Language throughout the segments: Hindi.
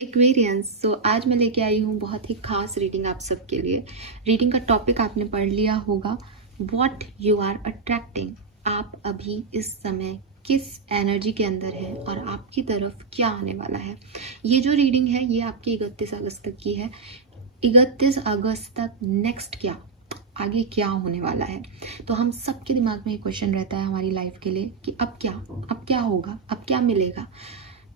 एक्वेरियंस। आज मैं लेके आई हूँ बहुत ही खास रीडिंग आप सबके लिए। रीडिंग का टॉपिक आपने पढ़ लिया होगा, व्हाट यू आर अट्रैक्टिंग। आप अभी इस समय किस एनर्जी के अंदर है और आपकी तरफ क्या आने वाला है। ये जो रीडिंग है ये आपकी 31 अगस्त तक की है। 31 अगस्त तक नेक्स्ट क्या, आगे क्या होने वाला है। तो हम सबके दिमाग में एक क्वेश्चन रहता है हमारी लाइफ के लिए कि अब क्या होगा, अब क्या मिलेगा।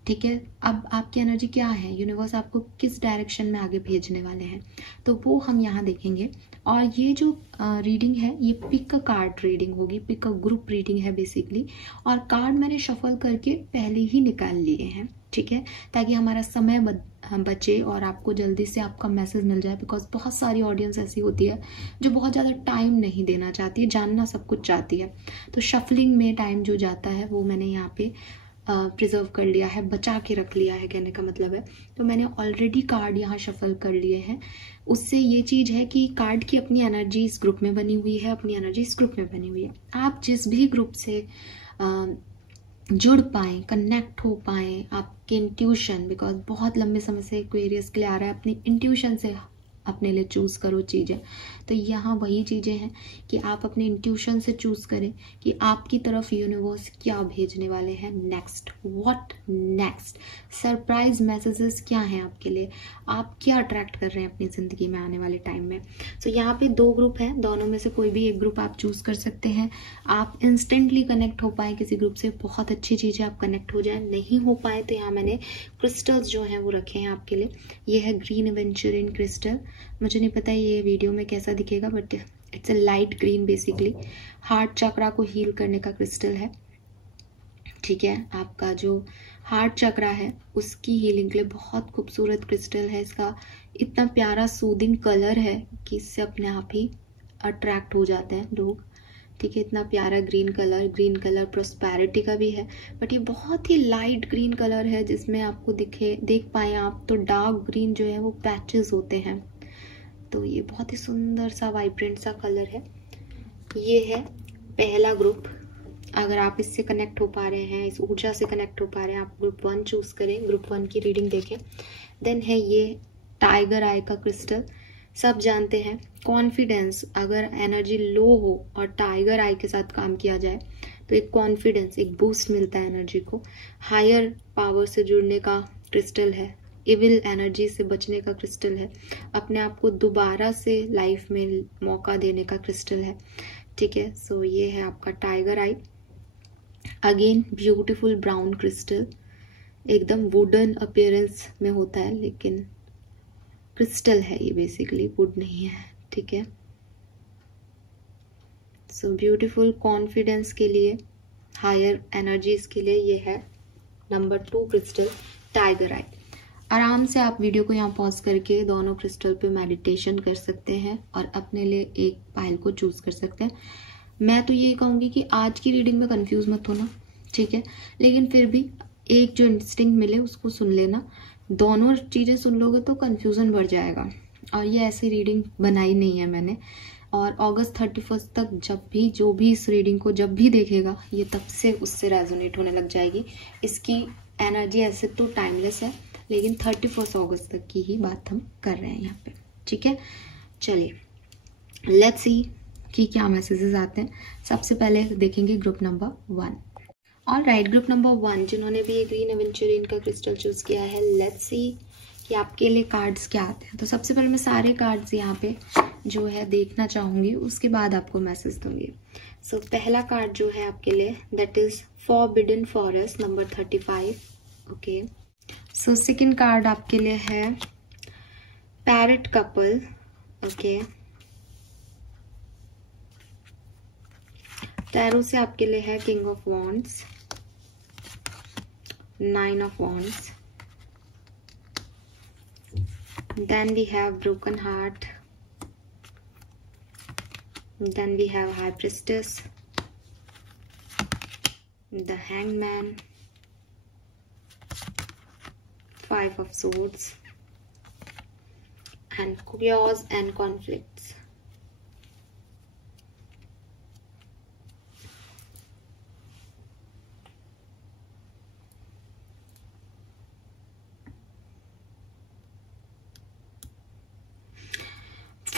ठीक है, अब आपकी एनर्जी क्या है, यूनिवर्स आपको किस डायरेक्शन में आगे भेजने वाले हैं, तो वो हम यहाँ देखेंगे। और ये जो रीडिंग है ये पिक अ कार्ड रीडिंग होगी, पिक अ ग्रुप रीडिंग है बेसिकली। और कार्ड मैंने शफल करके पहले ही निकाल लिए हैं, ठीक है, ताकि हमारा समय बचे और आपको जल्दी से आपका मैसेज मिल जाए। बिकॉज बहुत सारी ऑडियंस ऐसी होती है जो बहुत ज़्यादा टाइम नहीं देना चाहती है, जानना सब कुछ चाहती है। तो शफलिंग में टाइम जो जाता है वो मैंने यहाँ पे प्रिजर्व कर लिया है, बचा के रख लिया है, कहने का मतलब है। तो मैंने ऑलरेडी कार्ड यहाँ शफल कर लिए हैं। उससे ये चीज़ है कि कार्ड की अपनी एनर्जी इस ग्रुप में बनी हुई है, अपनी एनर्जी इस ग्रुप में बनी हुई है। आप जिस भी ग्रुप से जुड़ पाएँ, कनेक्ट हो पाएँ, आपके इंट्यूशन, बिकॉज बहुत लंबे समय से एक्वेरियस के लिए आ रहा है, अपनी इंट्यूशन से अपने लिए चूज़ करो चीज़ें। तो यहाँ वही चीज़ें हैं कि आप अपने इंट्यूशन से चूज़ करें कि आपकी तरफ यूनिवर्स क्या भेजने वाले हैं next, what next. Surprise messages क्या हैं आपके लिए, आप क्या अट्रैक्ट कर रहे हैं अपनी ज़िंदगी में आने वाले टाइम में। सो यहाँ पे 2 ग्रुप हैं, दोनों में से कोई भी एक ग्रुप आप चूज़ कर सकते हैं। आप इंस्टेंटली कनेक्ट हो पाए किसी ग्रुप से, बहुत अच्छी चीज़ है, आप कनेक्ट हो जाए। नहीं हो पाए तो यहाँ मैंने क्रिस्टल्स जो हैं वो रखे हैं आपके लिए। ये है ग्रीन एवेंचुरिन क्रिस्टल। मुझे नहीं पता ये वीडियो में कैसा दिखेगा, but it's a light green basically. Heart chakra को हील करने का क्रिस्टल है, ठीक है। आपका जो हार्ट चक्रा है उसकी हीलिंग के लिए बहुत खूबसूरत क्रिस्टल है। इसका इतना प्यारा सूदिंग कलर है कि इससे अपने आप ही अट्रैक्ट हो जाते हैं लोग, ठीक है। इतना प्यारा ग्रीन कलर प्रोस्पेरिटी का भी है, बट ये बहुत ही लाइट ग्रीन कलर है जिसमें आपको देख पाए आप तो डार्क ग्रीन जो है वो पैचेस होते हैं। तो ये बहुत ही सुंदर सा वाइब्रेंट सा कलर है। ये है पहला ग्रुप। अगर आप इससे कनेक्ट हो पा रहे हैं, इस ऊर्जा से कनेक्ट हो पा रहे हैं, आप ग्रुप 1 चूज करें, ग्रुप 1 की रीडिंग देखें। देन है ये टाइगर आई का क्रिस्टल। सब जानते हैं कॉन्फिडेंस, अगर एनर्जी लो हो और टाइगर आई के साथ काम किया जाए तो एक कॉन्फिडेंस, एक बूस्ट मिलता है एनर्जी को। हायर पावर से जुड़ने का क्रिस्टल है, इविल एनर्जी से बचने का क्रिस्टल है, अपने आप को दोबारा से लाइफ में मौका देने का क्रिस्टल है, ठीक है। सो ये है आपका टाइगर आई। अगेन ब्यूटीफुल ब्राउन क्रिस्टल, एकदम वुडन अपीयरेंस में होता है लेकिन क्रिस्टल है ये, बेसिकली वुड नहीं है, ठीक है। सो ब्यूटीफुल कॉन्फिडेंस के लिए, हायर एनर्जीज के लिए ये है नंबर 2 क्रिस्टल टाइगर आई। आराम से आप वीडियो को यहाँ पॉज करके दोनों क्रिस्टल पे मेडिटेशन कर सकते हैं और अपने लिए एक पायल को चूज कर सकते हैं। मैं तो ये कहूँगी कि आज की रीडिंग में कंफ्यूज मत होना, ठीक है, लेकिन फिर भी एक जो इंस्टिंक्ट मिले उसको सुन लेना। दोनों चीज़ें सुन लोगे तो कंफ्यूजन बढ़ जाएगा। और ये ऐसी रीडिंग बनाई नहीं है मैंने। और अगस्त 31 तक जब भी जो भी इस रीडिंग को जब भी देखेगा ये तब से उससे रेजोनेट होने लग जाएगी। इसकी एनर्जी ऐसे तो टाइमलेस है, लेकिन 31 अगस्त तक की ही बात हम कर रहे हैं यहाँ पे, ठीक है। चलिए लेट्स सी कि क्या मैसेजेस आते हैं। सबसे पहले देखेंगे ग्रुप नंबर 1। और राइट, ग्रुप नंबर 1 जिन्होंने भी ये ग्रीन एवेंचुरिन का क्रिस्टल चूज किया है, लेट्स सी कि आपके लिए कार्ड्स क्या आते हैं। तो सबसे पहले मैं सारे कार्ड्स यहाँ पे जो है देखना चाहूंगी, उसके बाद आपको मैसेज दूंगी। सो पहला कार्ड जो है आपके लिए that is forbidden forest number 35, okay. So second card आपके लिए है पैरेट कपल, ओके। टैरो से आपके लिए है king of wands, 9 of wands, then we have broken heart, then we have high priestess, the hangman, 5 of swords, and chaos and conflicts.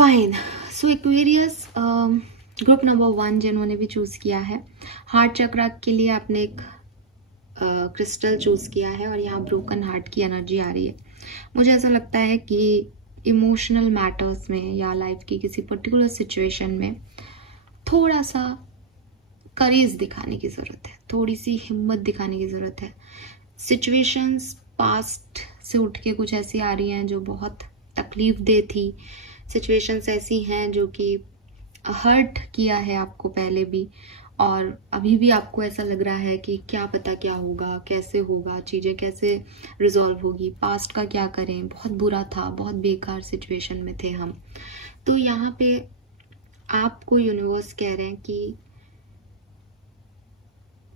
Fine. So Aquarius group number 1 जिन्होंने भी चूज किया है, हार्ट चक्र के लिए आपने एक क्रिस्टल चूज किया है और यहाँ ब्रोकन हार्ट की एनर्जी आ रही है। मुझे ऐसा लगता है कि इमोशनल मैटर्स में या लाइफ की किसी पर्टिकुलर सिचुएशन में थोड़ा सा करेज दिखाने की जरूरत है, थोड़ी सी हिम्मत दिखाने की जरूरत है। सिचुएशंस पास्ट से उठ के कुछ ऐसी आ रही हैं जो बहुत तकलीफ दे थी, सिचुएशंस ऐसी हैं जो कि हर्ट किया है आपको पहले भी, और अभी भी आपको ऐसा लग रहा है कि क्या पता क्या होगा, कैसे होगा, चीजें कैसे रिजॉल्व होगी, पास्ट का क्या करें, बहुत बुरा था, बहुत बेकार सिचुएशन में थे हम। तो यहाँ पे आपको यूनिवर्स कह रहे हैं कि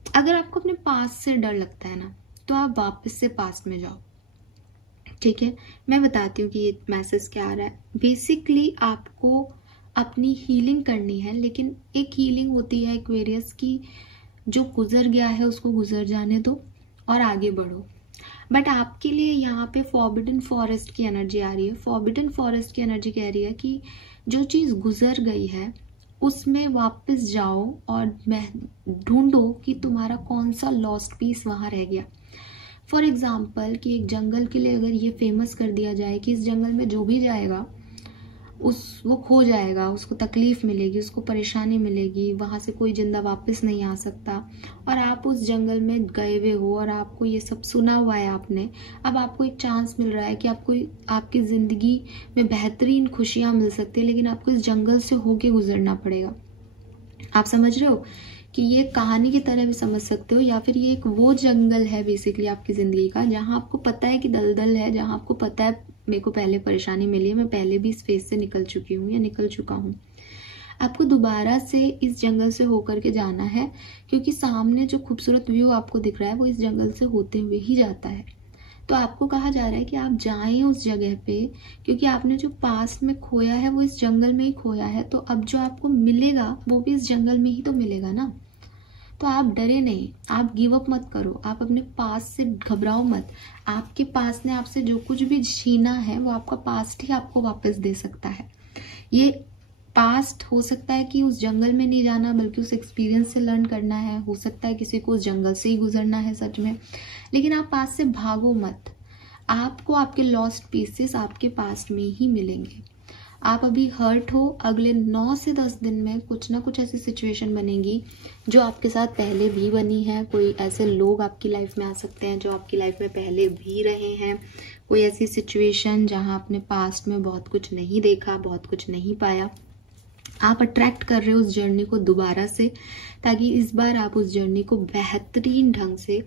अगर आपको अपने पास्ट से डर लगता है ना, तो आप वापस से पास्ट में जाओ। ठीक है, मैं बताती हूँ कि ये मैसेज क्या आ रहा है। बेसिकली आपको अपनी हीलिंग करनी है, लेकिन एक हीलिंग होती है एक्वेरियस की, जो गुजर गया है उसको गुजर जाने दो और आगे बढ़ो। बट आपके लिए यहाँ पे फॉरबिडन फॉरेस्ट की एनर्जी आ रही है। फॉरबिडन फॉरेस्ट की एनर्जी कह रही है कि जो चीज गुजर गई है उसमें वापस जाओ और ढूंढो कि तुम्हारा कौन सा लॉस्ट पीस वहां रह गया। फॉर एग्जाम्पल कि एक जंगल के लिए अगर ये फेमस कर दिया जाए कि इस जंगल में जो भी जाएगा वो खो जाएगा, उसको तकलीफ मिलेगी, उसको परेशानी मिलेगी, वहां से कोई जिंदा वापस नहीं आ सकता, और आप उस जंगल में गए हुए हो और आपको ये सब सुना हुआ है आपने। अब आपको एक चांस मिल रहा है कि आपको आपकी जिंदगी में बेहतरीन खुशियां मिल सकती है, लेकिन आपको इस जंगल से होके गुजरना पड़ेगा। आप समझ रहे हो कि ये कहानी की तरह भी समझ सकते हो, या फिर ये एक वो जंगल है बेसिकली आपकी जिंदगी का, जहां आपको पता है कि दलदल है, जहां आपको पता है मेरे को पहले परेशानी मिली है, मैं पहले भी इस फेज से निकल चुकी हूँ या निकल चुका हूँ। आपको दोबारा से इस जंगल से होकर के जाना है, क्योंकि सामने जो खूबसूरत व्यू आपको दिख रहा है वो इस जंगल से होते हुए ही जाता है। तो आपको कहा जा रहा है कि आप जाएं उस जगह पे, क्योंकि आपने जो पास्ट में खोया है वो इस जंगल में ही खोया है, तो अब जो आपको मिलेगा वो भी इस जंगल में ही तो मिलेगा ना। तो आप डरे नहीं, आप गिव अप मत करो, आप अपने पास से घबराओ मत। आपके पास ने आपसे जो कुछ भी छीना है वो आपका पास्ट ही आपको वापस दे सकता है। ये पास्ट हो सकता है कि उस जंगल में नहीं जाना बल्कि उस एक्सपीरियंस से लर्न करना है, हो सकता है किसी को उस जंगल से ही गुजरना है सच में, लेकिन आप पास्ट से भागो मत। आपको आपके लॉस्ट पीसेस आपके पास्ट में ही मिलेंगे। आप अभी हर्ट हो, अगले 9 से 10 दिन में कुछ ना कुछ ऐसी सिचुएशन बनेगी जो आपके साथ पहले भी बनी है। कोई ऐसे लोग आपकी लाइफ में आ सकते हैं जो आपकी लाइफ में पहले भी रहे हैं। कोई ऐसी सिचुएशन जहां आपने पास्ट में बहुत कुछ नहीं देखा, बहुत कुछ नहीं पाया, आप अट्रैक्ट कर रहे हो उस जर्नी को दोबारा से, ताकि इस बार आप उस जर्नी को बेहतरीन ढंग से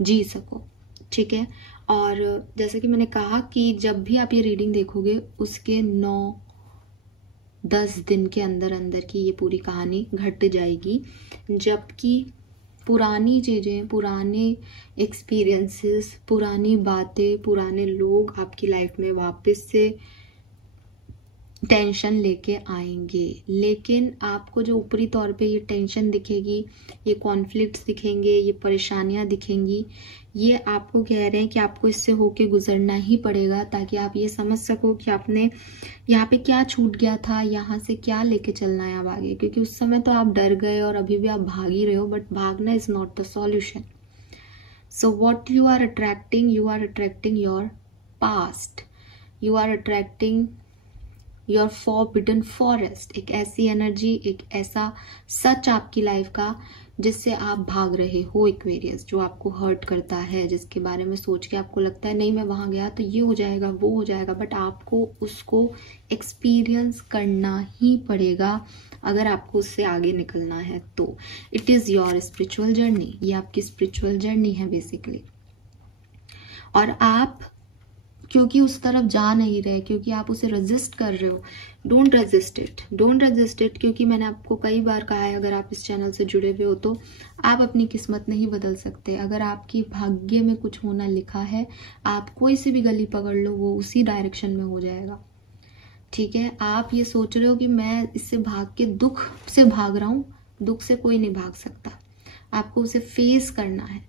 जी सको। ठीक है, और जैसे कि मैंने कहा कि जब भी आप ये रीडिंग देखोगे उसके 9-10 दिन के अंदर अंदर की ये पूरी कहानी घट जाएगी, जबकि पुरानी चीजें, पुराने एक्सपीरियंसेस, पुरानी बातें, पुराने लोग आपकी लाइफ में वापस से टेंशन लेके आएंगे। लेकिन आपको जो ऊपरी तौर पे ये टेंशन दिखेगी, ये कॉन्फ्लिक्ट्स दिखेंगे, ये परेशानियां दिखेंगी, ये आपको कह रहे हैं कि आपको इससे होके गुजरना ही पड़ेगा, ताकि आप ये समझ सको कि आपने यहाँ पे क्या छूट गया था, यहाँ से क्या लेके चलना है अब आगे। क्योंकि उस समय तो आप डर गए और अभी भी आप भाग ही रहे हो, बट भागना is not the solution. So what you are attracting your past, you are attracting your forbidden forest. एक ऐसी एनर्जी, एक ऐसा सच आपकी लाइफ का जिससे आप भाग रहे हो एक्वेरियस, जो आपको हर्ट करता है, जिसके बारे में सोच के आपको लगता है नहीं मैं वहां गया तो ये हो जाएगा, वो हो जाएगा, बट आपको उसको एक्सपीरियंस करना ही पड़ेगा अगर आपको उससे आगे निकलना है तो। It is your spiritual journey, ये आपकी स्पिरिचुअल जर्नी है बेसिकली। और आप क्योंकि उस तरफ जा नहीं रहे, क्योंकि आप उसे रेजिस्ट कर रहे हो, डोंट रेजिस्ट इट, क्योंकि मैंने आपको कई बार कहा है अगर आप इस चैनल से जुड़े हुए हो तो आप अपनी किस्मत नहीं बदल सकते। अगर आपकी भाग्य में कुछ होना लिखा है, आप कोई सी भी गली पकड़ लो वो उसी डायरेक्शन में हो जाएगा। ठीक है, आप ये सोच रहे हो कि मैं इससे भाग के दुख से भाग रहा हूं, दुख से कोई नहीं भाग सकता, आपको उसे फेस करना है।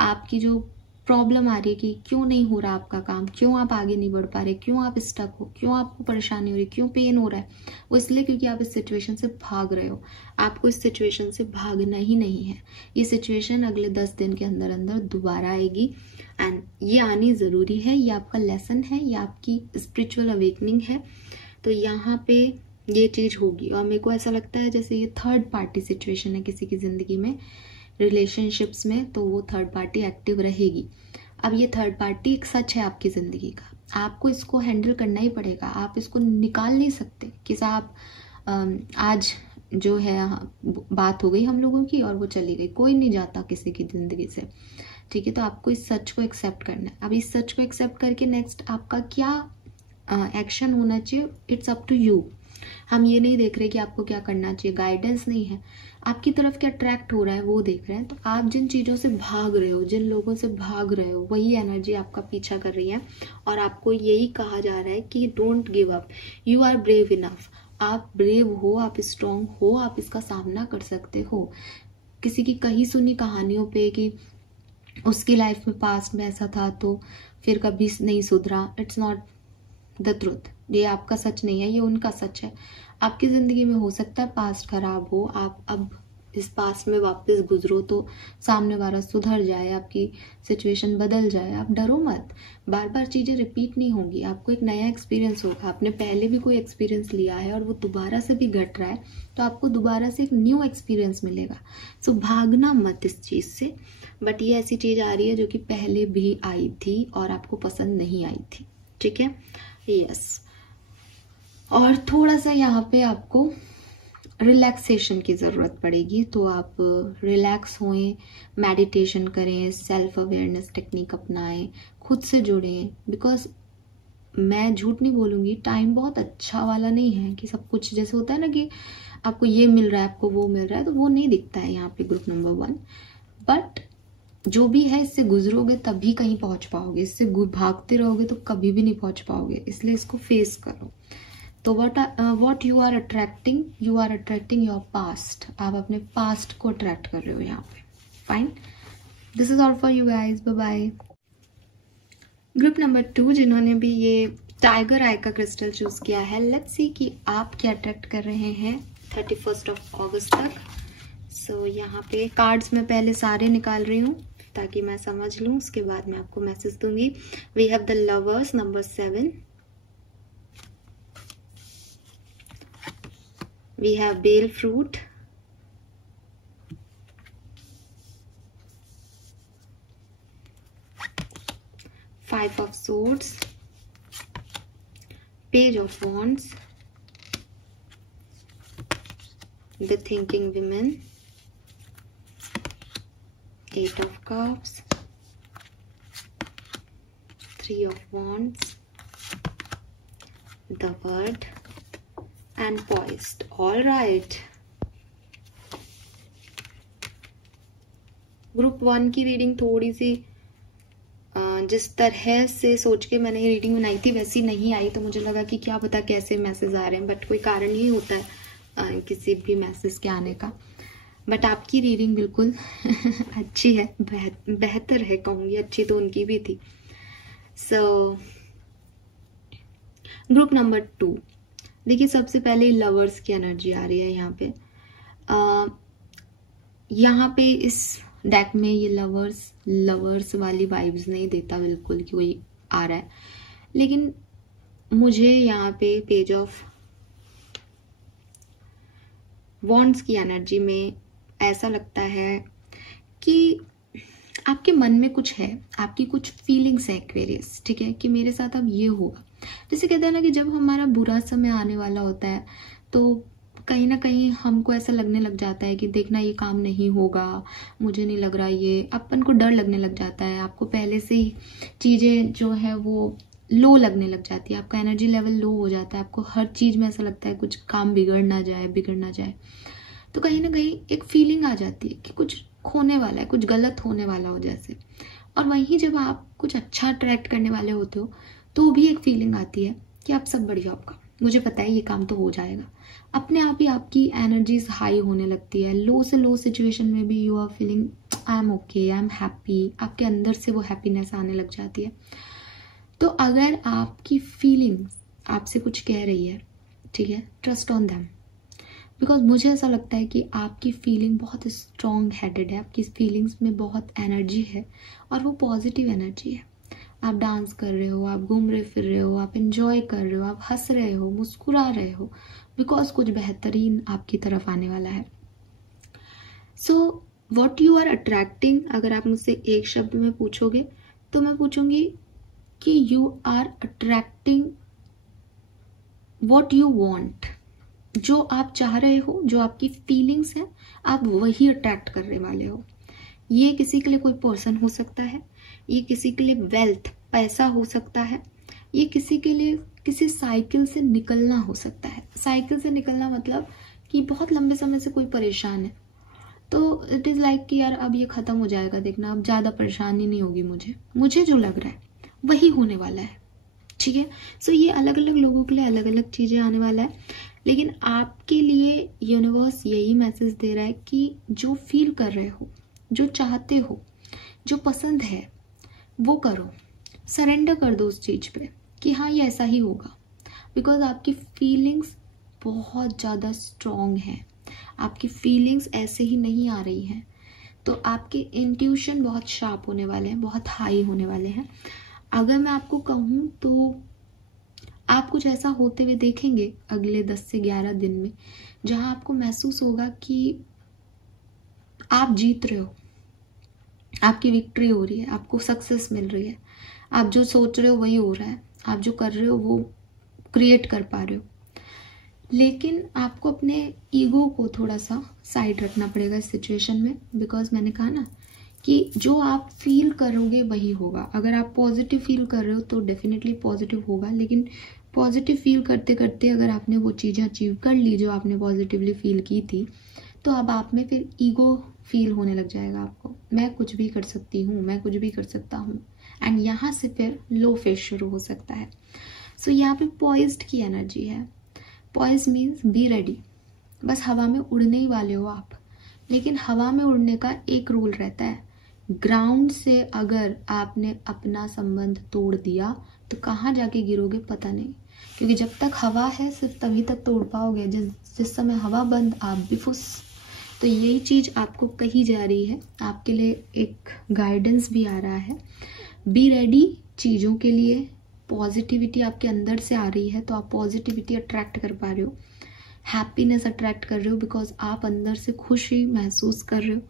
आपकी जो प्रॉब्लम आ रही है कि क्यों नहीं हो रहा आपका काम, क्यों आप आगे नहीं बढ़ पा रहे, क्यों आप स्टक हो, क्यों आपको परेशानी हो रही, क्यों पेन हो रहा है, वो इसलिए क्योंकि आप इस सिचुएशन से भाग रहे हो। आपको इस सिचुएशन से भागना ही नहीं है। ये सिचुएशन अगले 10 दिन के अंदर अंदर दोबारा आएगी एंड ये आनी ज़रूरी है। ये आपका लेसन है, ये आपकी स्पिरिचुअल अवेकनिंग है। तो यहाँ पे ये चीज़ होगी और मेरे को ऐसा लगता है जैसे ये थर्ड पार्टी सिचुएशन है किसी की ज़िंदगी में, रिलेशनशिप्स में, तो वो थर्ड पार्टी एक्टिव रहेगी। अब ये थर्ड पार्टी एक सच है आपकी ज़िंदगी का, आपको इसको हैंडल करना ही पड़ेगा। आप इसको निकाल नहीं सकते कि साहब आज जो है बात हो गई हम लोगों की और वो चली गई। कोई नहीं जाता किसी की ज़िंदगी से, ठीक है। तो आपको इस सच को एक्सेप्ट करना है। अब इस सच को एक्सेप्ट करके नेक्स्ट आपका क्या एक्शन होना चाहिए, इट्स अप टू यू। हम ये नहीं देख रहे कि आपको क्या करना चाहिए, गाइडेंस नहीं है, आपकी तरफ क्या अट्रैक्ट हो रहा है वो देख रहे हैं। तो आप जिन चीज़ों से भाग रहे हो, जिन लोगों से भाग रहे हो, वही एनर्जी आपका पीछा कर रही है और आपको यही कहा जा रहा है कि don't give up, you are brave enough. आप ब्रेव हो, आप स्ट्रांग हो, आप इसका सामना कर सकते हो। किसी की कही सुनी कहानियों पे कि उसकी लाइफ में पास्ट में ऐसा था तो फिर कभी नहीं सुधरा, इट्स नॉट द ट्रुथ। ये आपका सच नहीं है, ये उनका सच है। आपकी ज़िंदगी में हो सकता है पास्ट खराब हो, आप अब इस पास्ट में वापस गुजरो तो सामने वाला सुधर जाए, आपकी सिचुएशन बदल जाए। आप डरो मत, बार बार चीज़ें रिपीट नहीं होंगी, आपको एक नया एक्सपीरियंस होगा। आपने पहले भी कोई एक्सपीरियंस लिया है और वो दोबारा से भी घट रहा है तो आपको दोबारा से एक न्यू एक्सपीरियंस मिलेगा। सो भागना मत इस चीज़ से। बट ये ऐसी चीज़ आ रही है जो कि पहले भी आई थी और आपको पसंद नहीं आई थी, ठीक है। यस, और थोड़ा सा यहाँ पे आपको रिलैक्सेशन की ज़रूरत पड़ेगी। तो आप रिलैक्स होएं, मेडिटेशन करें, सेल्फ अवेयरनेस टेक्निक अपनाएं, खुद से जुड़ें। बिकॉज मैं झूठ नहीं बोलूँगी, टाइम बहुत अच्छा वाला नहीं है कि सब कुछ जैसे होता है ना कि आपको ये मिल रहा है, आपको वो मिल रहा है, तो वो नहीं दिखता है यहाँ पे ग्रुप नंबर 1। बट जो भी है इससे गुजरोगे तभी कहीं पहुंच पाओगे, इससे भागते रहोगे तो कभी भी नहीं पहुंच पाओगे। इसलिए इसको फेस करो। तो what you are attracting, you are attracting your past. आप अपने पास्ट को अट्रैक्ट कर रहे हो यहाँ पे। Fine, this is all for you guys, bye bye. Group number 2 जिन्होंने भी ये टाइगर आई का क्रिस्टल चूज किया है, लेट्स सी कि आप क्या अट्रैक्ट कर रहे हैं 31 अगस्त तक। सो यहाँ पे कार्ड्स में पहले सारे निकाल रही हूँ ताकि मैं समझ लूँ, उसके बाद मैं आपको मैसेज दूंगी। We have the lovers number 7, we have bell fruit, five of swords, page of wands, the thinking women, 8 of cups, 3 of wands, the world and poised. All right. Group 1 की रीडिंग थोड़ी सी जिस तरह से सोच के मैंने रीडिंग बनाई थी वैसी नहीं आई, तो मुझे लगा कि क्या पता कैसे मैसेज आ रहे हैं। बट कोई कारण ही होता है किसी भी मैसेज के आने का। बट आपकी रीडिंग बिल्कुल अच्छी है, बेहतर है कहूँगी, अच्छी तो उनकी भी थी। सो ग्रुप नंबर 2, देखिए सबसे पहले लवर्स की एनर्जी आ रही है यहाँ पे। यहाँ पे इस डेक में ये लवर्स वाली वाइब्स नहीं देता बिल्कुल कि कोई आ रहा है, लेकिन मुझे यहाँ पे पेज ऑफ वॉन्ड्स की एनर्जी में ऐसा लगता है कि आपके मन में कुछ है, आपकी कुछ फीलिंग्स है एक्वेरियस, ठीक है, कि मेरे साथ अब ये होगा। जैसे कहते हैं ना कि जब हमारा बुरा समय आने वाला होता है तो कहीं ना कहीं हमको ऐसा लगने लग जाता है कि देखना ये काम नहीं होगा, मुझे नहीं लग रहा, ये अपन को डर लगने लग जाता है। आपको पहले से ही चीज़ें जो है वो लो लगने लग जाती है, आपका एनर्जी लेवल लो हो जाता है, आपको हर चीज़ में ऐसा लगता है कुछ काम बिगड़ ना जाए। तो कहीं ना कहीं एक फीलिंग आ जाती है कि कुछ खोने वाला है, कुछ गलत होने वाला हो जैसे। और वहीं जब आप कुछ अच्छा अट्रैक्ट करने वाले होते हो तो भी एक फीलिंग आती है कि आप सब बढ़िया होगा, मुझे पता है ये काम तो हो जाएगा। अपने आप ही आपकी एनर्जीज हाई होने लगती है। लो से लो सिचुएशन में भी you are feeling I am okay, I am happy, आपके अंदर से वो हैप्पीनेस आने लग जाती है। तो अगर आपकी फीलिंग्स आपसे कुछ कह रही है, ठीक है, ट्रस्ट ऑन देम, बिकॉज मुझे ऐसा लगता है कि आपकी फीलिंग बहुत स्ट्रॉन्ग हेडेड है, आपकी फीलिंग्स में बहुत एनर्जी है और वो पॉजिटिव एनर्जी है। आप डांस कर रहे हो, आप घूम रहे फिर रहे हो, आप इंजॉय कर रहे हो, आप हंस रहे हो, मुस्कुरा रहे हो, बिकॉज कुछ बेहतरीन आपकी तरफ आने वाला है। So what you are attracting, अगर आप मुझसे एक शब्द में पूछोगे तो मैं पूछूंगी कि you are attracting what you want. जो आप चाह रहे हो, जो आपकी फीलिंग्स हैं, आप वही अट्रैक्ट करने वाले हो। ये किसी के लिए कोई पर्सन हो सकता है, ये किसी के लिए वेल्थ, पैसा हो सकता है, ये किसी के लिए किसी साइकिल से निकलना हो सकता है। साइकिल से निकलना मतलब कि बहुत लंबे समय से कोई परेशान है, तो इट इज लाइक कि यार अब ये खत्म हो जाएगा, देखना अब ज्यादा परेशानी नहीं होगी, मुझे जो लग रहा है वही होने वाला है, ठीक है। सो ये अलग अलग लोगों के लिए अलग अलग चीजें आने वाला है, लेकिन आपके लिए यूनिवर्स यही मैसेज दे रहा है कि जो फील कर रहे हो, जो चाहते हो, जो पसंद है वो करो, सरेंडर कर दो उस चीज पे कि हाँ ये ऐसा ही होगा। बिकॉज आपकी फीलिंग्स बहुत ज़्यादा स्ट्रॉन्ग है, आपकी फीलिंग्स ऐसे ही नहीं आ रही हैं, तो आपके इंट्यूशन बहुत शार्प होने वाले हैं, बहुत हाई होने वाले हैं। अगर मैं आपको कहूँ तो आप कुछ ऐसा होते हुए देखेंगे अगले 10 से 11 दिन में, जहां आपको महसूस होगा कि आप जीत रहे हो, आपकी विक्ट्री हो रही है, आपको सक्सेस मिल रही है, आप जो सोच रहे हो वही हो रहा है, आप जो कर रहे हो वो क्रिएट कर पा रहे हो। लेकिन आपको अपने ईगो को थोड़ा सा साइड रखना पड़ेगा इस सिचुएशन में, बिकॉज मैंने कहा ना कि जो आप फील करोगे वही होगा। अगर आप पॉजिटिव फील कर रहे हो तो डेफिनेटली पॉजिटिव होगा, लेकिन पॉजिटिव फील करते करते अगर आपने वो चीज़ें अचीव कर ली जो आपने पॉजिटिवली फील की थी, तो अब आप में फिर ईगो फील होने लग जाएगा आपको, मैं कुछ भी कर सकती हूँ, मैं कुछ भी कर सकता हूँ, एंड यहाँ से फिर लो फेज शुरू हो सकता है। सो यहाँ पे पॉइज्ड की एनर्जी है। पॉइज मीन्स बी रेडी, बस हवा में उड़ने ही वाले हो आप। लेकिन हवा में उड़ने का एक रूल रहता है, ग्राउंड से अगर आपने अपना संबंध तोड़ दिया तो कहाँ जाके गिरोगे पता नहीं, क्योंकि जब तक हवा है सिर्फ तभी तक तोड़ पाओगे, जिस समय हवा बंद आप भी फुस। तो यही चीज आपको कही जा रही है, आपके लिए एक गाइडेंस भी आ रहा है। बी रेडी चीजों के लिए, पॉजिटिविटी आपके अंदर से आ रही है तो आप पॉजिटिविटी अट्रैक्ट कर पा रहे हो, हैप्पीनेस अट्रैक्ट कर रहे हो, बिकॉज आप अंदर से खुशी महसूस कर रहे हो।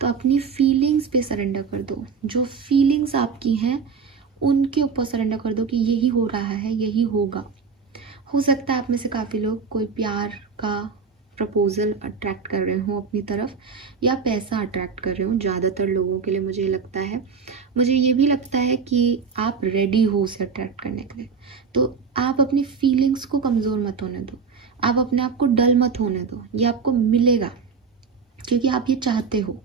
तो अपनी फीलिंग्स पे सरेंडर कर दो, जो फीलिंग्स आपकी हैं उनके ऊपर सरेंडर कर दो कि यही हो रहा है, यही होगा। हो सकता है आप में से काफ़ी लोग कोई प्यार का प्रपोजल अट्रैक्ट कर रहे हो अपनी तरफ, या पैसा अट्रैक्ट कर रहे हो। ज़्यादातर लोगों के लिए मुझे लगता है, मुझे ये भी लगता है कि आप रेडी हो उसे अट्रैक्ट करने के लिए। तो आप अपनी फीलिंग्स को कमज़ोर मत होने दो, आप अपने आप को डल मत होने दो, ये आपको मिलेगा क्योंकि आप ये चाहते हो।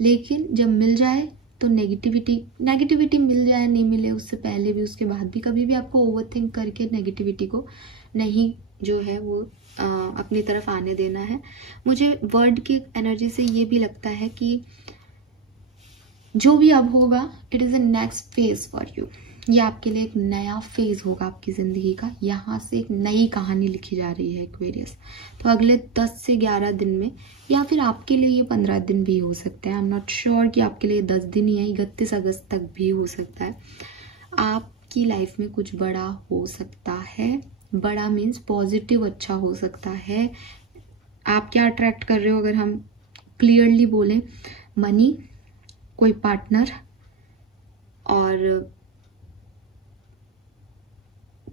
लेकिन जब मिल जाए तो नेगेटिविटी मिल जाए नहीं मिले, उससे पहले भी उसके बाद भी कभी भी आपको ओवरथिंक करके नेगेटिविटी को नहीं जो है वो अपनी तरफ आने देना है। मुझे वर्ड की एनर्जी से ये भी लगता है कि जो भी अब होगा it is a next phase for you, ये आपके लिए एक नया फेज होगा आपकी ज़िंदगी का। यहाँ से एक नई कहानी लिखी जा रही है एक्वेरियस। तो अगले 10 से 11 दिन में, या फिर आपके लिए ये 15 दिन भी हो सकते हैं, आई एम नॉट श्योर कि आपके लिए 10 दिन ही है, 31 अगस्त तक भी हो सकता है। आपकी लाइफ में कुछ बड़ा हो सकता है, बड़ा मीन्स पॉजिटिव अच्छा हो सकता है। आप क्या अट्रैक्ट कर रहे हो अगर हम क्लियरली बोलें, मनी, कोई पार्टनर और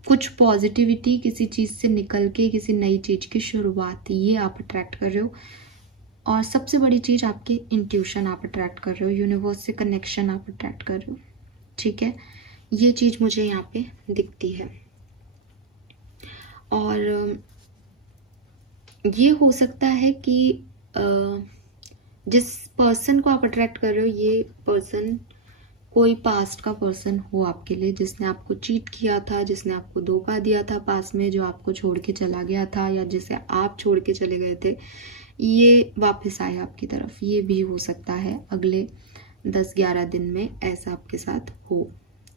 कुछ पॉजिटिविटी, किसी चीज़ से निकल के किसी नई चीज़ की शुरुआत, ये आप अट्रैक्ट कर रहे हो। और सबसे बड़ी चीज़ आपके इंट्यूशन आप अट्रैक्ट कर रहे हो, यूनिवर्स से कनेक्शन आप अट्रैक्ट कर रहे हो, ठीक है। ये चीज़ मुझे यहाँ पे दिखती है। और ये हो सकता है कि जिस पर्सन को आप अट्रैक्ट कर रहे हो, ये पर्सन कोई पास्ट का पर्सन हो आपके लिए, जिसने आपको चीट किया था, जिसने आपको धोखा दिया था पास्ट में, जो आपको छोड़ के चला गया था या जिसे आप छोड़ के चले गए थे, ये वापस आए आपकी तरफ। ये भी हो सकता है अगले 10-11 दिन में ऐसा आपके साथ हो,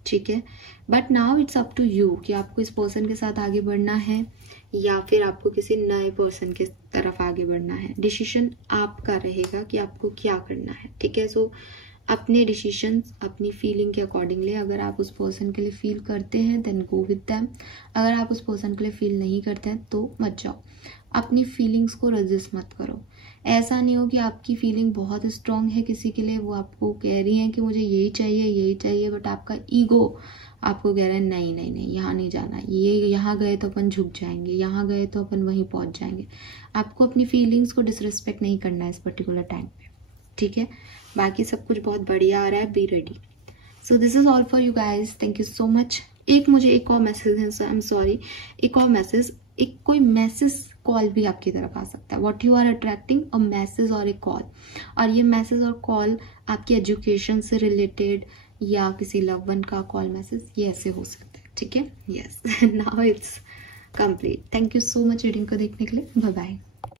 ठीक है। But now it's up to you कि आपको इस पर्सन के साथ आगे बढ़ना है या फिर आपको किसी नए पर्सन के तरफ आगे बढ़ना है। डिसीजन आपका रहेगा कि आपको क्या करना है, ठीक है। सो अपने डिसीजंस अपनी फीलिंग के अकॉर्डिंग ले। अगर आप उस पर्सन के लिए फील करते हैं देन गो विद देम। अगर आप उस पर्सन के लिए फील नहीं करते हैं तो मत जाओ। अपनी फीलिंग्स को रजिस्ट मत करो। ऐसा नहीं हो कि आपकी फीलिंग बहुत स्ट्रांग है किसी के लिए, वो आपको कह रही है कि मुझे यही चाहिए, बट आपका ईगो आपको कह रहा है नहीं नहीं नहीं, यहाँ नहीं जाना, ये यहाँ गए तो अपन झुक जाएंगे, यहाँ गए तो अपन वहीं पहुंच जाएंगे। आपको अपनी फीलिंग्स को डिसरिस्पेक्ट नहीं करना है इस पर्टिकुलर टाइम पे, ठीक है। बाकी सब कुछ बहुत बढ़िया आ रहा है, be ready. So this is all for you guys, thank you so much. मुझे एक और मैसेज है, आई एम सॉरी, एक और मैसेज, एक कोई मैसेज कॉल भी आपकी तरफ आ सकता है। What you are attracting, a message और ए कॉल, और ये मैसेज और कॉल आपकी एजुकेशन से रिलेटेड या किसी लव वन का कॉल मैसेज, ये ऐसे हो सकता है, ठीक है। Yes, now it's complete. Thank you so much reading को देखने के लिए, बाय बाय।